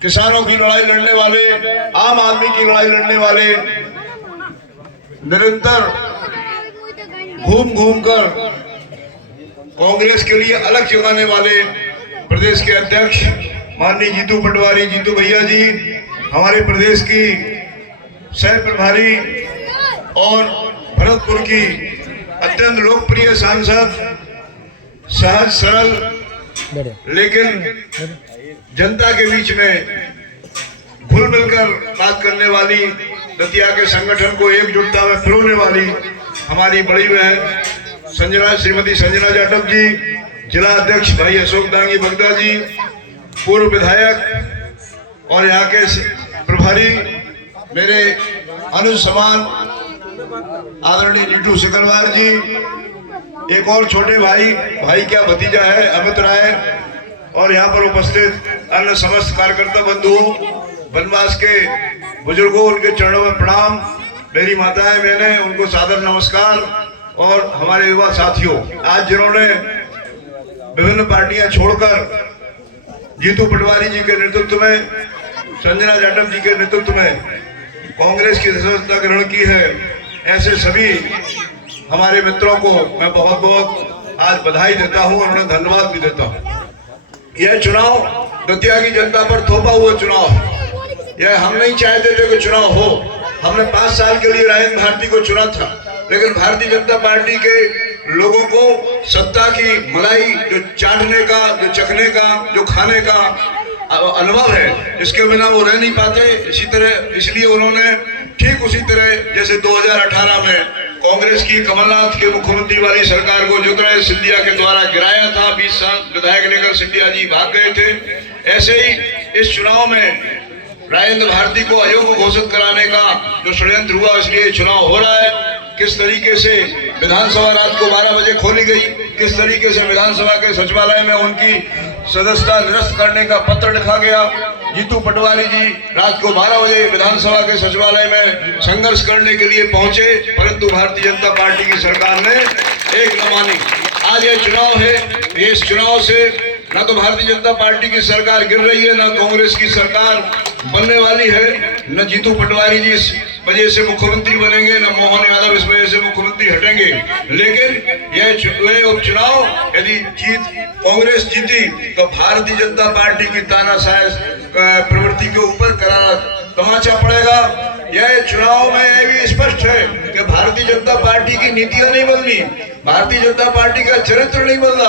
किसानों की लड़ाई लड़ने वाले, आम आदमी की लड़ाई लड़ने वाले, निरंतर घूम घूम कर कांग्रेस के लिए अलग जगाने वाले प्रदेश के अध्यक्ष माननीय जीतू पटवारी, जीतू भैया जी, हमारे प्रदेश की सह प्रभारी और भरतपुर की अत्यंत लोकप्रिय सांसद, सहज सरल लेकिन जनता के बीच में घुल मिलकर बात करने वाली, दतिया के संगठन को एकजुटता में पिरोने वाली हमारी बड़ी बहन श्रीमती संजना जाटव जी, जिला अध्यक्ष भाई अशोक दांगी बगदा जी, पूर्व विधायक और यहाँ के प्रभारी मेरे अनुज समान आदरणीय नीटू सिकलवार जी, एक और छोटे भाई क्या भतीजा है अमित राय, और यहाँ पर उपस्थित अन्य समस्त कार्यकर्ता बंधुओं, वनवास के बुजुर्गों, उनके चरणों में प्रणाम। मेरी माताएं बहनें, उनको सादर नमस्कार। और हमारे युवा साथियों, आज जिन्होंने विभिन्न पार्टियां छोड़कर जीतू पटवारी जी के नेतृत्व में, संजना जाटव जी के नेतृत्व में कांग्रेस की सदस्यता ग्रहण की है, ऐसे सभी हमारे मित्रों को मैं बहुत बहुत आज बधाई देता हूं और उन्हें धन्यवाद भी देता हूं। यह चुनाव दतिया की जनता पर थोपा हुआ चुनाव है। यह हम नहीं चाहते थे कि चुनाव हो। हमने 5 साल के लिए राजेंद्र भारती को चुना था, लेकिन भारतीय जनता पार्टी के लोगों को सत्ता की मलाई जो चाटने का, जो चखने का, जो खाने का अनुभव है, इसके बिना वो रह नहीं पाते। इसलिए उन्होंने ठीक उसी तरह जैसे 2018 में कांग्रेस की कमलनाथ के मुख्यमंत्री वाली सरकार को ज्योतिरादित्य सिंधिया के द्वारा गिराया था, 20 साल विधायक लेकर सिंधिया जी भाग गए थे, ऐसे ही इस चुनाव में राजेंद्र भारती को अयोग्य घोषित कराने का जो षड्यंत्र हुआ, इसलिए चुनाव हो रहा है। किस तरीके से विधानसभा रात को 12 बजे खोली गई, किस तरीके से विधानसभा के सचिवालय में उनकी सदस्यता निरस्त करने का पत्र लिखा गया। जीतू पटवारी जी रात को 12 बजे विधानसभा के सचिवालय में संघर्ष करने के लिए पहुंचे, परंतु भारतीय जनता पार्टी की सरकार ने एक न मानी। आज ये चुनाव है, इस चुनाव से न तो भारतीय जनता पार्टी की सरकार गिर रही है, न कांग्रेस की सरकार बनने वाली है, न जीतू पटवारी जी इस वजह से मुख्यमंत्री बनेंगे, न मोहन यादव इस वजह से मुख्यमंत्री हटेंगे। लेकिन यह उपचुनाव यदि कांग्रेस जीती तो भारतीय जनता पार्टी की तानाशाह प्रवृत्ति के ऊपर करारा तमाचा पड़ेगा। यह चुनाव में यह भी स्पष्ट है कि भारतीय जनता पार्टी की नीतियां नहीं बदली, भारतीय जनता पार्टी का चरित्र नहीं बदला,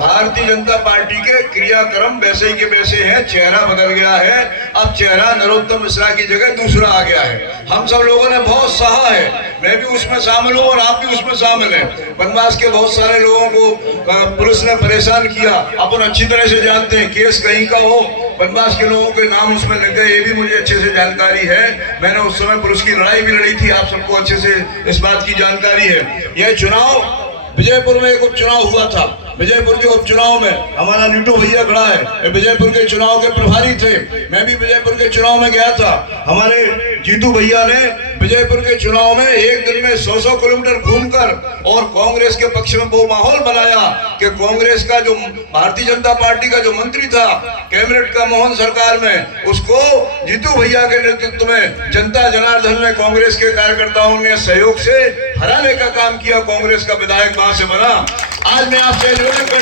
भारतीय जनता पार्टी के क्रियाक्रम वैसे ही के वैसे हैं। चेहरा बदल गया है, अब चेहरा नरोत्तम मिश्रा की जगह दूसरा आ गया है। हम सब लोगों ने बहुत सहा है, मैं भी उसमें शामिल हूँ और आप भी उसमें शामिल हैं। वनवास के बहुत सारे लोगों को पुलिस ने परेशान किया, अपन अच्छी तरह से जानते हैं, केस कहीं का हो, वनवास के लोगों के नाम उसमें लग गए, ये भी मुझे अच्छे से जानकारी है। मैंने उस समय पुलिस की लड़ाई भी लड़ी थी, आप सबको अच्छे से इस बात की जानकारी है। यह चुनाव विजयपुर में एक उपचुनाव हुआ था, विजयपुर के उपचुनाव में हमारा नीटू भैया खड़ा है, विजयपुर के चुनाव के प्रभारी थे, मैं भी विजयपुर के चुनाव में गया था। हमारे जीतू भैया ने विजयपुर के चुनाव में एक दिन में 100 किलोमीटर घूमकर और कांग्रेस के पक्ष में वो माहौल बनाया कि कांग्रेस का जो भारतीय जनता पार्टी का जो मंत्री था कैबिनेट का मोहन सरकार में, उसको जीतू भैया के नेतृत्व में जनता जनार्दन ने, कांग्रेस के कार्यकर्ताओं ने सहयोग से हराने का काम किया। कांग्रेस का विधायक वहां से बना। आज मैं आपसे निवेदन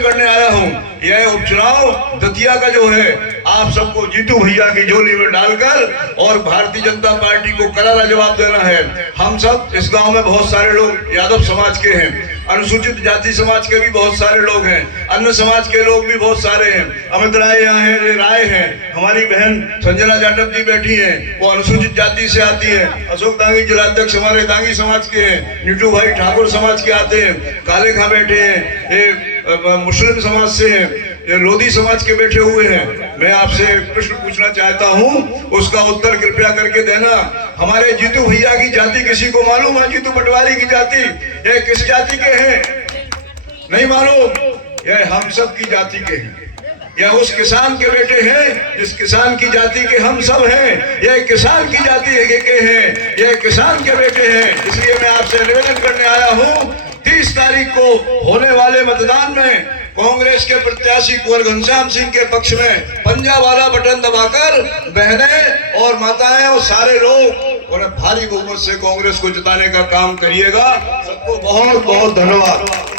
करने आया हूं, यह उपचुनाव दतिया का जो है, आप सबको जीतू भैया की झोली में डालकर और भारतीय जनता पार्टी को करारा जवाब देना है। हम सब इस गांव में बहुत सारे लोग यादव समाज के हैं, अनुसूचित जाति समाज के भी बहुत सारे लोग हैं, अन्य समाज के लोग भी बहुत सारे हैं। अमित राय यहाँ है, राय है, हमारी बहन संजना जाटव जी बैठी हैं, वो अनुसूचित जाति से आती है, अशोक दांगी जिलाध्यक्ष हमारे दांगी समाज के हैं, नीटू भाई ठाकुर समाज के आते हैं, काले खां बैठे हैं, ये मुस्लिम समाज से हैं, ये लोधी समाज के बैठे हुए हैं। मैं आपसे प्रश्न पूछना चाहता हूं, उसका उत्तर कृपया करके देना। हमारे जीतू भैया की जाति किसी को मालूम है? जीतू पटवारी की जाति ये किस जाति के हैं? नहीं मालूम? यह हम सब की जाति के हैं, यह उस किसान के बेटे हैं जिस किसान की जाति के हम सब हैं। यह किसान की जाति के हैं, यह किसान के बेटे हैं। इसलिए मैं आपसे निवेदन करने आया हूं, 30 तारीख को होने वाले मतदान में कांग्रेस के प्रत्याशी कुंवर घनश्याम सिंह के पक्ष में पंजा वाला बटन दबाकर बहनें और माताएं और सारे लोग उन्हें भारी बहुमत से कांग्रेस को जिताने का काम करिएगा। सबको बहुत बहुत धन्यवाद।